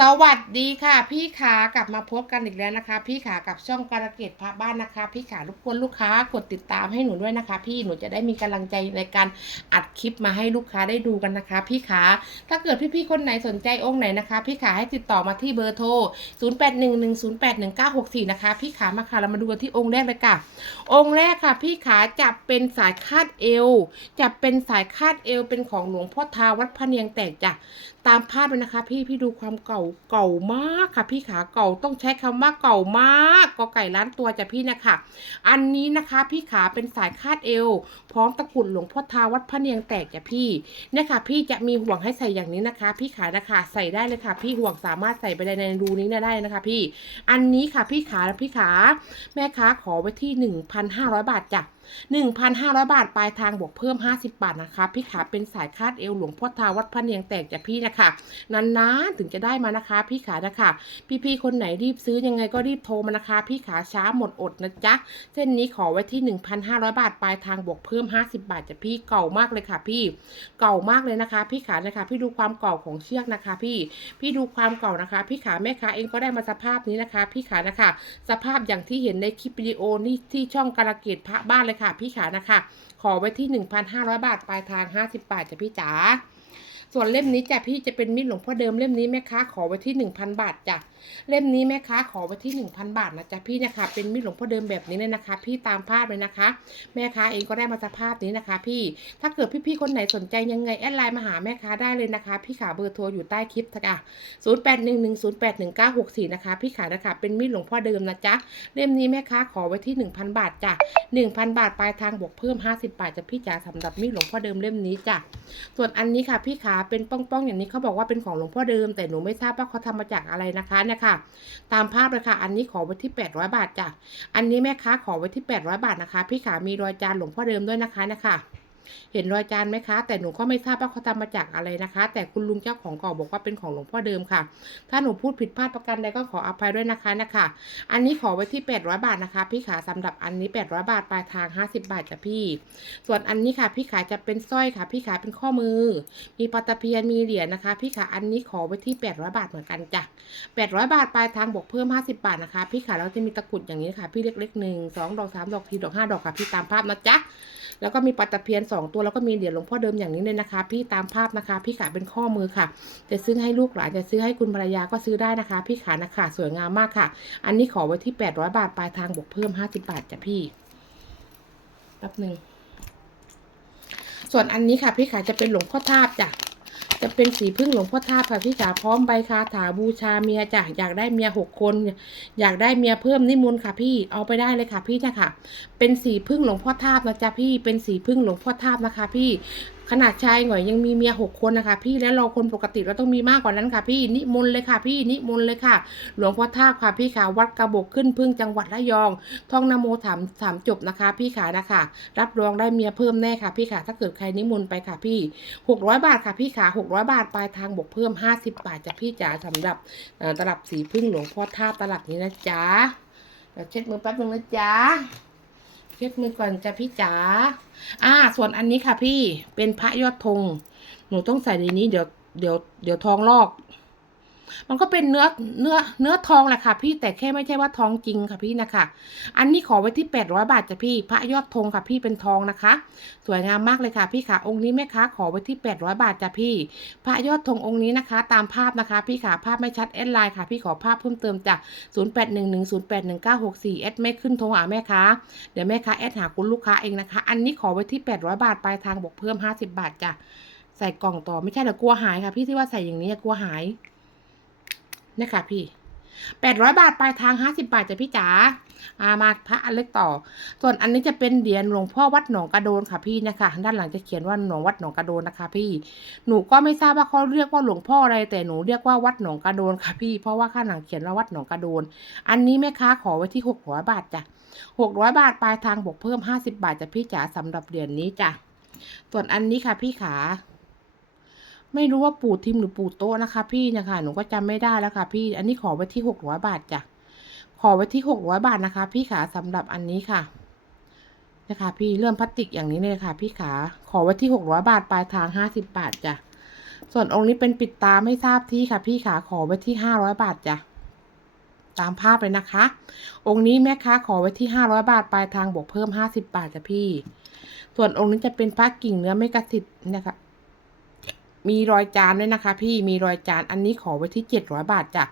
สวัสดีค่ะ พี่ขากลับมาพบกันอีกแล้วนะคะ พี่ขากับช่องการเกดพระบ้านนะคะ พี่ขารบกวนลูกค้ากดติดตามให้หนูด้วยนะคะ พี่หนูจะได้มีกำลังใจในการอัดคลิปมาให้ลูกค้าได้ดูกันนะคะ พี่ขาถ้าเกิดพี่ๆคนไหนสนใจองค์ไหนนะคะ พี่ขาให้ติดต่อมาที่เบอร์โทร 0811081964 นะคะ พี่ขามาค่ะเรามาดูกันที่องค์แรกเลยค่ะ องค์แรกค่ะ พี่ขาจะเป็นสายคาดเอวจะเป็นสายคาดเอวเป็นของหลวงพ่อทาวัดพระเนียงแตกจ้ะ ตามภาพเลยนะคะ พี่พี่ดูความเก่าเก่ามากค่ะ พี่ขาเก่าต้องใช้คำว่าเก่ามากก็ไก่ล้านตัวจ้ะพี่นะคะ อันนี้นะคะพี่ขาเป็นสายคาดเอว พร้อมตะกุดหลวงพ่อทาวัดพระเนียงแตกจ้ะพี่เนี่ยค่ะ พี่จะมีห่วงให้ใส่อย่างนี้นะคะ พี่ขานะคะใส่ได้เลยค่ะ พี่ห่วงสามารถใส่ไปในรูนี้ได้นะคะ พี่ อันนี้ค่ะพี่ขาพี่ขาแม่ค้าขอไว้ที่ 1,500 บาทจ้ะ 1,500 บาทปลายทางบวกเพิ่ม 50 บาทนะคะ พี่ขาเป็นสายคาดเอวหลวงพ่อทาวัดพระเนียงแตกจากพี่นะคะนานๆถึงจะได้มานะคะ พี่ขานะคะ พี่ๆคนไหนรีบซื้อยังไงก็รีบโทรมานะคะ พี่ขาช้าหมดอดนะจ๊ะเส้นนี้ขอไว้ที่ 1,500 บาทปลายทางบวกเพิ่ม 50 บาทจากพี่เก่ามากเลยค่ะ พี่เก่ามากเลยนะคะ พี่ขานะคะ พี่ดูความเก่าของเชือกนะคะ พี่ พี่ดูความเก่านะคะ พี่ขาแม่ค้าเองก็ได้มาสภาพนี้นะคะ พี่ขานะคะ สภาพอย่างที่เห็นในคลิปวิดีโอนี่ที่ช่องการเกดพระบ้านเลยค่ะ พี่ขานะคะ ขอไว้ที่ 1,500 บาท ปลายทาง 50 บาทจ้ะพี่จ๋าส่วนเล่มนี้จ้ะพี่จะเป็นมิตรหลวงพ่อเดิมเล่มนี้แม่ค้าขอไว้ที่ 1,000 บาทจ้ะ เล่มนี้แม่ค้าขอไว้ที่ 1,000 บาทนะจ๊ะพี่นะคะ เป็นมิตรหลวงพ่อเดิมแบบนี้เลยนะคะ พี่ตามภาพเลยนะคะ แม่ค้าเองก็ได้มาสภาพนี้นะคะ พี่ถ้าเกิดพี่ๆคนไหนสนใจยังไงแอดไลน์มาหาแม่ค้าได้เลยนะคะ พี่ขาเบอร์โทรอยู่ใต้คลิปค่ะ0811081964นะคะ พี่ขานะคะเป็นมิตรหลวงพ่อเดิมนะจ๊ะเล่มนี้แม่ค้าขอไว้ที่1,000บาทจ้ะ1,000บาทปลายทางบวกเพิ่ม50บาทจะพี่จ๋าสำหรับมีดหลวงพ่อเดิมเล่มนี้จ้ะส่วนอันนี้ค่ะพี่ขาเป็นป้องๆอย่างนี้เขาบอกว่าเป็นของหลวงพ่อเดิม แต่หนูไม่ทราบว่าเขาทำมาจากอะไรนะคะเนี่ยค่ะ ตามภาพเลยค่ะ อันนี้ขอไว้ที่ 800 บาทจ้ะ อันนี้แม่ค้าขอไว้ที่ 800 บาทนะคะ พี่ขามีรอยจานหลวงพ่อเดิมด้วยนะคะนะคะ เห็นรอยจานไหมคะ แต่หนูก็ไม่ทราบว่าเขาทำมาจากอะไรนะคะ แต่คุณลุงเจ้าของเก่าบอกว่าเป็นของหลวงพ่อเดิมค่ะ ถ้าหนูพูดผิดพลาดประการใดก็ขออภัยด้วยนะคะนะคะ อันนี้ขอไว้ที่ 800 บาทนะคะ พี่ขาสำหรับอันนี้ 800 บาทปลายทาง 50 บาทจ้ะพี่ ส่วนอันนี้ค่ะ พี่ขาจะเป็นสร้อยค่ะ พี่ขาเป็นข้อมือ มีปลาตะเพียนมีเหรียญนะคะ พี่ขาอันนี้ขอไว้ที่ 800 บาทเหมือนกันจ้ะ800 บาทปลายทางบวกเพิ่ม 50 บาทนะคะ พี่ขาเราจะมีตะกุดอย่างนี้ค่ะ พี่เล็กๆหนึ่งสองดอกสามดอกสี่ดอกห้าดอกค่ะพี่ตามภาพนะจ๊ะ แล้วก็มีปลาตะเพียนสองตัวแล้วก็มีเหรียญหลวงพ่อเดิมอย่างนี้เลยนะคะ พี่ตามภาพนะคะ พี่ขาเป็นข้อมือค่ะ จะซื้อให้ลูกหลานจะซื้อให้คุณภรรยาก็ซื้อได้นะคะ พี่ขานะคะสวยงามมากค่ะ อันนี้ขอไว้ที่ 800 บาทปลายทางบวกเพิ่ม 50 บาทจ้ะพี่แป๊บหนึ่งส่วนอันนี้ค่ะพี่ขาจะเป็นหลวงพ่อทาบจ้ะ จะเป็นสีพึ่งหลวงพ่อท่าค่ะพี่จ๋าพร้อมใบคาถาบูชาเมียจ้ะอยากได้เมียหกคน อยากได้เมียเพิ่มนิมนต์ค่ะพี่เอาไปได้เลยค่ะพี่นะค่ะ เป็นสีพึ่งหลวงพ่อท่านะจ๊ะพี่เป็นสีพึ่งหลวงพ่อท่านะคะพี่ ขนาดชายหน่อยยังมีเมียหกคนนะคะ พี่แล้วเราคนปกติเราต้องมีมากกว่านั้นค่ะ พี่นิมนต์เลยค่ะ พี่นิมนต์เลยค่ะ หลวงพ่อท่าค่ะพี่ขาวัดกระบอกขึ้นพึ่งจังหวัดระยองท่องนโมถามถามจบนะคะ พี่ขานะคะ รับรองได้เมียเพิ่มแน่ค่ะ พี่ขาถ้าเกิดใครนิมนต์ไปค่ะ พี่หกร้อยบาทค่ะ พี่ขาหกร้อยบาทปลายทางบวกเพิ่มห้าสิบบาทจะพี่จ๋าสำหรับตลับสีพึ่งหลวงพ่อท่าตลับนี้นะจ๊ะเดี๋ยวเช็ดมือแป๊บนึงนะจ๊ะ เช็ดมือก่อนจ้ะพี่จ๋าอ่า ส่วนอันนี้ค่ะพี่เป็นพระยอดธงหนูต้องใส่ในนี้เดี๋ยวเดี๋ยวเดี๋ยวทองลอก มันก็เป็นเนื้อเนื้อเนื้อทองแหละค่ะ พี่แต่แค่ไม่ใช่ว่าทองจริงค่ะพี่นะคะ อันนี้ขอไว้ที่แปดร้อยบาทจ้ะพี่พระยอดธงค่ะพี่เป็นทองนะคะ สวยงามมากเลยค่ะพี่ค่ะองค์นี้แม่ค้าขอไว้ที่แปดร้อยบาทจ้ะพี่ พระยอดธงองค์นี้นะคะ ตามภาพนะคะ พี่ค่ะภาพไม่ชัดแอดไลน์ค่ะ พี่ขอภาพเพิ่มเติมจาก0811081964แอดไม่ขึ้นโทรหาแม่ค้าเดี๋ยวแม่ค้าแอดหาคุณลูกค้าเองนะคะ อันนี้ขอไว้ที่800บาทปลายทางบวกเพิ่ม 50 บาทจ้ะใส่กล่องต่อไม่ใช่เดี๋ยวกลัวหายค่ะ พี่ที่ว่าใส่อย่างนี้กลัวหาย นี่ยค่ะพี่800บาทปลายทาง50บาทจ้ะพี่จ๋าอามาพระอันเล็กต่อ ส่วนอันนี้จะเป็นเหรียญหลวงพ่อวัดหนองกระโดนค่ะพี่นะคะ ด้านหลังจะเขียนว่าหนองวัดหนองกระโดนนะคะ พี่ หนูก็ไม่ทราบว่าเขาเรียกว่าหลวงพ่ออะไรแต่หนูเรียกว่าวัดหนองกระโดนค่ะพี่ เพราะว่าข้างหลังเขียนว่าวัดหนองกระโดน อันนี้แม่ค้าขอไว้ที่600บาทจ้ะหกร้อยบาทปลายทางบวกเพิ่มห้าสิบาทจากพี่จ๋าสำหรับเหรียญนี้จ้ะ ส่วนอันนี้ค่ะพี่ขา ไม่รู้ว่าปู่ทิมหรือปู่โต๊ะนะคะ พี่นะคะหนูก็จำไม่ได้แล้วค่ะ พี่ อันนี้ขอไว้ที่หกร้อยบาทจ้ะขอไว้ที่หกร้อยบาทนะคะ พี่ขาสำหรับอันนี้ค่ะ นะคะ พี่เลื่อมพลาสติกอย่างนี้เลยค่ะ พี่ขาขอไว้ที่หกร้อยบาทปลายทางห้าสิบบาทจ้ะส่วนองค์นี้เป็นปิดตาไม่ทราบที่ค่ะ พี่ขาขอไว้ที่ห้าร้อยบาทจ้ะตามภาพเลยนะคะ องค์นี้แม่ค้าขอไว้ที่ห้าร้อยบาทปลายทางบวกเพิ่มห้าสิบบาทจ้ะพี่ ส่วนองค์นี้จะเป็นพระกิ่งเนื้อไม่กระสิทธิ์นะคะ มีรอยจานด้วยนะคะ พี่มีรอยจานอันนี้ขอไว้ที่เจ็ดร้อยบาทจ้ะ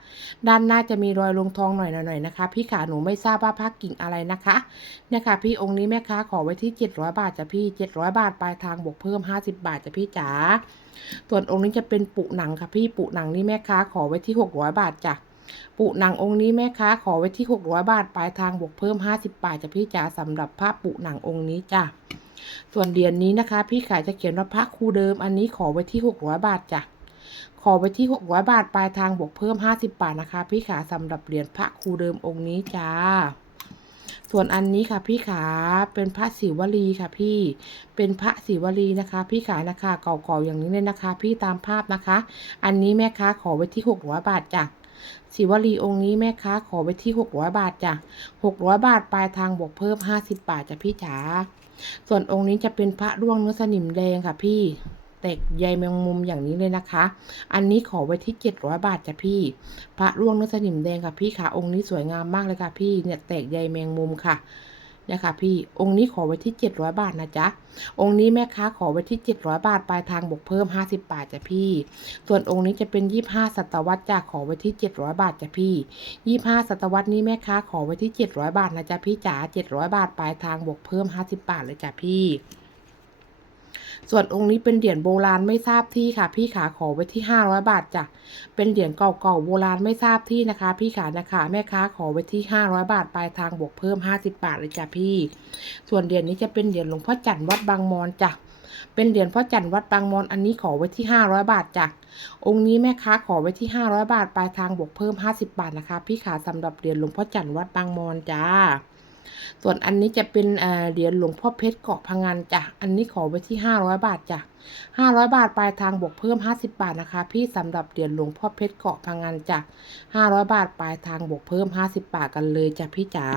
ด้านหน้าจะมีรอยลงทองหน่อยๆหน่อยนะคะ พี่ขาหนูไม่ทราบว่าพระกิ่งอะไรนะคะเนี่ยค่ะพี่องค์นี้แม่ค้าขอไว้ที่เจ็ดร้อยบาทจ้ะพี่เจ็ดร้อยบาทปลายทางบวกเพิ่มห้าสิบบาทจ้ะพี่จ๋าส่วนองค์นี้จะเป็นปุหนังค่ะพี่ปุหนังนี่แม่ค้าขอไว้ที่หกร้อยบาทจ้ะปุหนังองค์นี้แม่ค้าขอไว้ที่หกร้อยบาทปลายทางบวกเพิ่มห้าสิบบาทจ้ะพี่จ๋าสำหรับผ้าปุหนังองค์นี้จ้ะ ส่วนเหรียญนี้นะคะ พี่ขายจะเขียนว่าพระครูเดิม อันนี้ขอไว้ที่หกร้อยบาทจ้ะขอไว้ที่หกร้อยบาทปลายทางบวกเพิ่มห้าสิบบาทนะคะ พี่ขาสำหรับเหรียญพระครูเดิมองค์นี้จ้าส่วนอันนี้ค่ะพี่ขาเป็นพระศิวลีค่ะพี่เป็นพระศิวลีนะคะ พี่ขานะคะเก่าๆอย่างนี้เลยนะคะ พี่ตามภาพนะคะ อันนี้แม่ค้าขอไว้ที่หกร้อยบาทจ้ะศิวลีองค์นี้แม่ค้าขอไว้ที่หกร้อยบาทจ้ะหกร้อยบาทปลายทางบวกเพิ่มห้าสิบบาทจ้ะพี่จ๋า ส่วนองค์นี้จะเป็นพระร่วงเนื้อสนิมแดงค่ะพี่แตกใยแมงมุมอย่างนี้เลยนะคะ อันนี้ขอไว้ที่เจ็ดร้อยบาทจ้ะพี่ พระร่วงเนื้อสนิมแดงค่ะพี่ค่ะ องค์นี้สวยงามมากเลยค่ะพี่ เนี่ยแตกใยแมงมุมค่ะ นี่ยค่ะพี่องค์นี้ขอไว้ที่เจ็ดร้อยบาทนะจ๊ะองค์นี้แม่ค้าขอไว้ที่เจ็ดร้อยบาทปลายทางบวกเพิ่มห้าสิบบาทจ้ะพี่ ส่วนองค์นี้จะเป็นยี่ห้าศตวรรษจ้ะขอไว้ที่เจ็ดร้อยบาทจ้ะพี่ยี่ห้าศตวรรษนี้แม่ค้าขอไว้ที่เจ็ดร้อยบาทนะจ๊ะพี่จ๋าเจ็ดร้อยบาทปลายทางบวกเพิ่มห้าสิบบาทเลยจ้ะพี่ ส่วนองค์นี้เป็นเหรียญโบราณไม่ทราบที่ค่ะ พี่ขาขอไว้ที่ห้าร้อยบาทจ้ะเป็นเหรียญเก่าๆโบราณไม่ทราบที่นะคะ พี่ขานะคะแม่ค้าขอไว้ที่ห้าร้อยบาทปลายทางบวกเพิ่มห้าสิบบาทเลยจ้ะพี่ ส่วนเหรียญนี้จะเป็นเหรียญหลวงพ่อจันทร์วัดบางมอนจ้ะเป็นเหรียญพ่อจันทร์วัดบางมอนอันนี้ขอไว้ที่ห้าร้อยบาทจ้ะองค์นี้แม่ค้าขอไว้ที่ห้าร้อยบาทปลายทางบวกเพิ่มห้าสิบบาทนะคะ พี่ขาสำหรับเหรียญหลวงพ่อจันทร์วัดบางมอนจ้า ส่วนอันนี้จะเป็นเหรียญหลวงพ่อเพชรเกาะพังงานจ้ะ อันนี้ขอไว้ที่ห้าร้อยบาทจ้ะห้าร้อยบาทปลายทางบวกเพิ่มห้าสิบบาทนะคะ พี่สำหรับเหรียญหลวงพ่อเพชรเกาะพังงานจ้ะห้าร้อยบาทปลายทางบวกเพิ่มห้าสิบบาทกันเลยจ้ะพี่จ๋า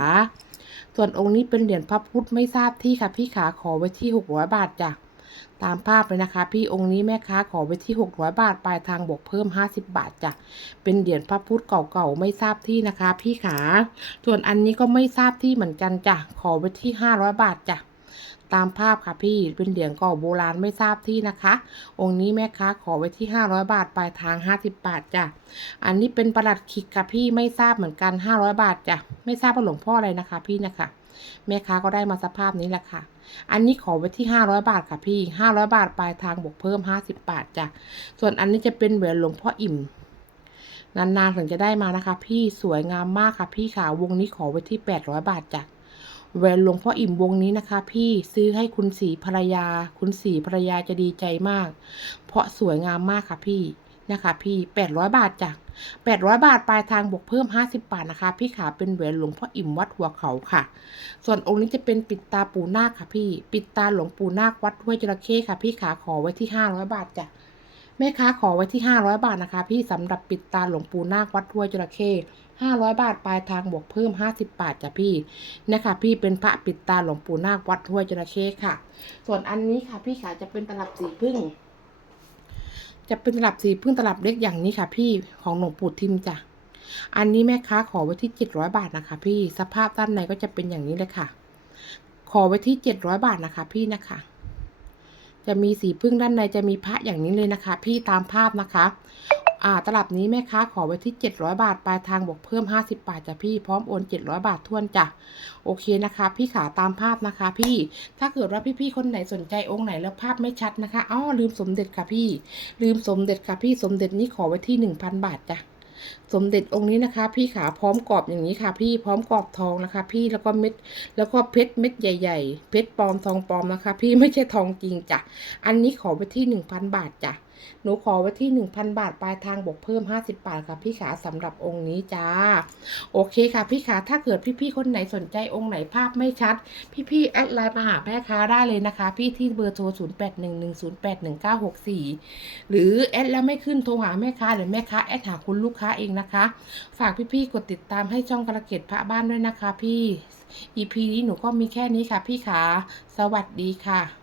ส่วนองค์นี้เป็นเหรียญพระพุทธไม่ทราบที่ค่ะพี่ขาขอไว้ที่หกร้อยบาทจ้ะ ตามภาพเลยนะคะ พี่องค์นี้แม่ค้าขอไว้ที่ 600 บาท ปลายทางบวกเพิ่ม 50 บาทจ้ะ เป็นเหรียญพระพุทธเก่าๆ ไม่ทราบที่นะคะ พี่ขา ส่วนอันนี้ก็ไม่ทราบที่เหมือนกันจ้ะ ขอไว้ที่ 500 บาทจ้ะ ตามภาพค่ะพี่เป็นเหรียญเก่าโบราณไม่ทราบที่นะคะ องค์นี้แม่ค้าขอไว้ที่ 500 บาท ปลายทาง 50 บาทจ้ะ อันนี้เป็นประหลัดขิกค่ะพี่ไม่ทราบเหมือนกัน 500 บาทจ้ะ ไม่ทราบว่าหลวงพ่ออะไรนะคะ พี่นะคะ แม่ค้าก็ได้มาสภาพนี้แหละค่ะ อันนี้ขอไว้ที่ห้าร้อยบาทค่ะพี่ห้าร้อยบาทปลายทางบวกเพิ่มห้าสิบบาทจ้ะ ส่วนอันนี้จะเป็นแหวนหลวงพ่ออิ่ม นานๆถึงจะได้มานะคะ พี่สวยงามมากค่ะพี่ขาวงนี้ขอไว้ที่แปดร้อยบาทจ้ะแหวนหลวงพ่ออิ่มวงนี้นะคะ พี่ซื้อให้คุณสีภรรยา คุณสีภรรยาจะดีใจมาก เพราะสวยงามมากค่ะพี่นะคะ พี่แปดร้อยบาทจ้ะ แปดร้อยบาท ปลายทางบวกเพิ่มห้าสิบบาทนะคะ พี่ขาเป็นแหวนหลวงพ่ออิ่มวัดหัวเขาค่ะ ส่วนองค์นี้จะเป็นปิดตาปูนาคค่ะพี่ ปิดตาหลวงปูนาควัดห้วยจระเข้ค่ะ พี่ขาขอไว้ที่ห้าร้อยบาทจ้ะแม่ค้าขอไว้ที่ห้าร้อยบาทนะคะ พี่สำหรับปิดตาหลวงปูนาควัดห้วยจระเข้ห้าร้อยบาทปลายทางบวกเพิ่มห้าสิบบาทจ้ะพี่นะคะพี่เป็นพระปิดตาหลวงปู่นาควัดห้วยจระเข้ค่ะ ส่วนอันนี้ค่ะพี่ขาจะเป็นตลับสีพึ่ง จะเป็นตลับสีพึ่งตลับเล็กอย่างนี้ค่ะพี่ของหลวงปู่ทิมจ้ะ อันนี้แม่ค้าขอไว้ที่เจ็ดร้อยบาทนะคะ พี่ สภาพด้านในก็จะเป็นอย่างนี้เลยค่ะ ขอไว้ที่เจ็ดร้อยบาทนะคะ พี่นะคะ จะมีสีพึ่งด้านในจะมีพระอย่างนี้เลยนะคะ พี่ตามภาพนะคะ อ่าตลับนี้แม่ค้าขอไว้ที่เจ็ดร้อยบาท ปลายทางบวกเพิ่มห้าสิบบาทจ้ะพี่ พร้อมโอนเจ็ดร้อยบาททวนจ้ะ โอเคนะคะ พี่ขาตามภาพนะคะ พี่ ถ้าเกิดว่าพี่ๆคนไหนสนใจองค์ไหนแล้วภาพไม่ชัดนะคะอ้อลืมสมเด็จค่ะพี่ ลืมสมเด็จค่ะพี่ สมเด็จนี้ขอไว้ที่หนึ่งพันบาทจ้ะสมเด็จองค์นี้นะคะ พี่ขาพร้อมกรอบอย่างนี้ค่ะ พี่พร้อมกรอบทองนะคะ พี่แล้วก็เม็ดแล้วก็เพชรเม็ดใหญ่ ๆ เพชรปลอมทองปลอมนะคะ พี่ไม่ใช่ทองจริงจ้ะอันนี้ขอไว้ที่หนึ่งพันบาทจ้ะ หนูขอไว้ที่หนึ่งพันบาทปลายทางบวกเพิ่มห้าสิบบาทค่ะพี่ขาสำหรับองค์นี้จ้า โอเคค่ะพี่ขาถ้าเกิดพี่ๆคนไหนสนใจองค์ไหนภาพไม่ชัด พี่ๆแอดไลน์มาหาแม่ค้าได้เลยนะคะ พี่ที่เบอร์โทร 0 8 1 1 0 8 1 9 6 4 หรือแอดแล้วไม่ขึ้นโทรหาแม่ค้าหรือแม่ค้าแอดหาคุณลูกค้าเองนะคะ ฝากพี่ๆกดติดตามให้ช่องกระเกตพระบ้านด้วยนะคะพี่ EP นี้หนูก็มีแค่นี้ค่ะพี่ขา สวัสดีค่ะ